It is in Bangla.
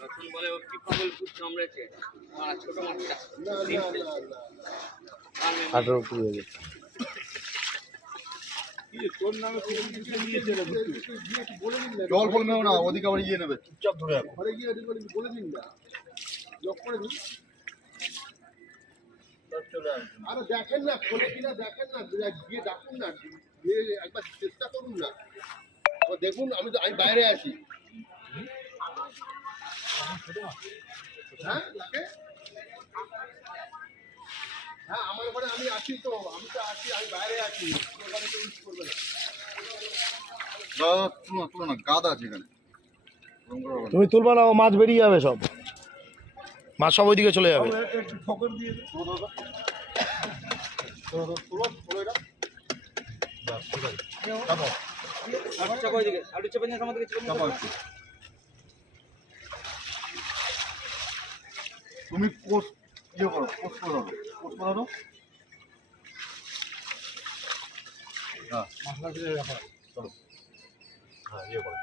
রতন বলে ও কি পাগল কুট কামড়েছে ছোট মাছটা হাটের উপরে হয়ে গেছে। জল ফল নেও না, ওদিকে আবার ইয়ে নেবে, চুপচাপ ধরে ঘরে গিয়ে বলে দিন না, লক করে দিন। আরে দেখেন না খোলে কিনা, দেখেন না, গিয়ে ডাকুন না, গিয়ে একবার চেষ্টা করুন না, দেখুন। আমি বাইরে আছি। হ্যাঁ হ্যাঁ, আমার ঘরে আমি আছি তো, আমি তো আছি, আমি বাইরে আছি, ওখানে তো ইউজ করবে না। তুলো না, গাদা আছে এখানে। তুমি তুলবা না, ও মাছ বেরিয়ে যাবে, সব মাছ সব ওইদিকে চলে যাবে। একটু ফকর দিয়ে তুমি পোস্ট ইয়ে করো, পোস্ট করে দাও, পোস্ট করে দাও। হ্যাঁ চলো, হ্যাঁ ইয়ে করো।